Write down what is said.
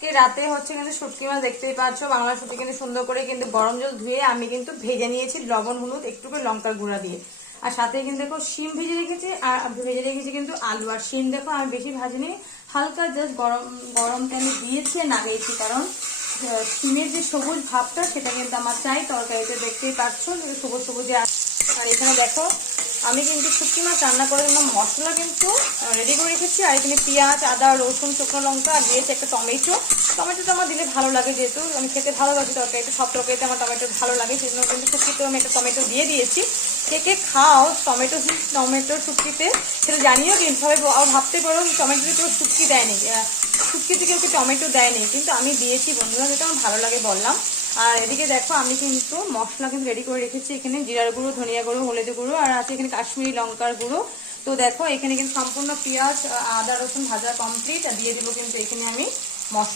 আজকে রাতে হচ্ছে কিন্তু শুটকি মাছ দেখতেই পাচ্ছ, বাংলা শুটকি কিন্তু সুন্দর করে কিন্তু গরম জল ধুয়ে আমি কিন্তু ভেজে নিয়েছি লবণ হলুদ একটু করে লঙ্কার গুঁড়া দিয়ে। আর সাথে কিন্তু দেখো শিম ভেজে রেখেছি, আর ভেজে রেখেছি কিন্তু আলু। আর শিম দেখো আমি বেশি ভাজিনি, হালকা জাস্ট গরম গরম তেলে দিয়েছি নামিয়েছি, কারণ শিমের যে সবুজ ভাবটা সেটা কিন্তু আমার চাই তরকারিতে। দেখতেই পাচ্ছ সবুজ সবুজ। আর এখানে দেখো আমি কিন্তু শুটকি মাছ রান্না করার জন্য মশলা কিন্তু রেডি করে রেখেছি। আর এখানে পেঁয়াজ আদা রসুন শুকনো লঙ্কা আর দিয়েছি একটা টমেটো। টমেটোটা আমার দিলে ভালো লাগে, যেহেতু আমি খেতে ভালোবাসি তরকারিতে, সব তরকারিতে আমার টমেটো ভালো লাগে, সেই জন্য কিন্তু শুটকিতেও আমি একটা টমেটো দিয়ে দিয়েছি। কে কে খাও টমেটো শুটকিতে সেটা জানিও, কিন্তু সবাই ভাবতে পারো টমেটোতে কেউ শুটকি দেয়নি, শুটকিতে কেউ টমেটো দেয়নি, কিন্তু আমি দিয়েছি বন্ধুরা, যেটা আমার ভালো লাগে বললাম। আর এদিকে দেখো আমি কিন্তু মশলা কিন্তু রেডি করে রেখেছি, এখানে জিরার গুঁড়ো ধনিয়া গুঁড়ো হলুদ গুঁড়ো আর আছে এখানে কাশ্মীরি লঙ্কার গুঁড়ো। তো দেখো এখানে কিন্তু সম্পূর্ণ পেঁয়াজ আদা রসুন ভাজা কমপ্লিট, আর দিয়ে দিব কিন্তু এখানে আমি মশলা।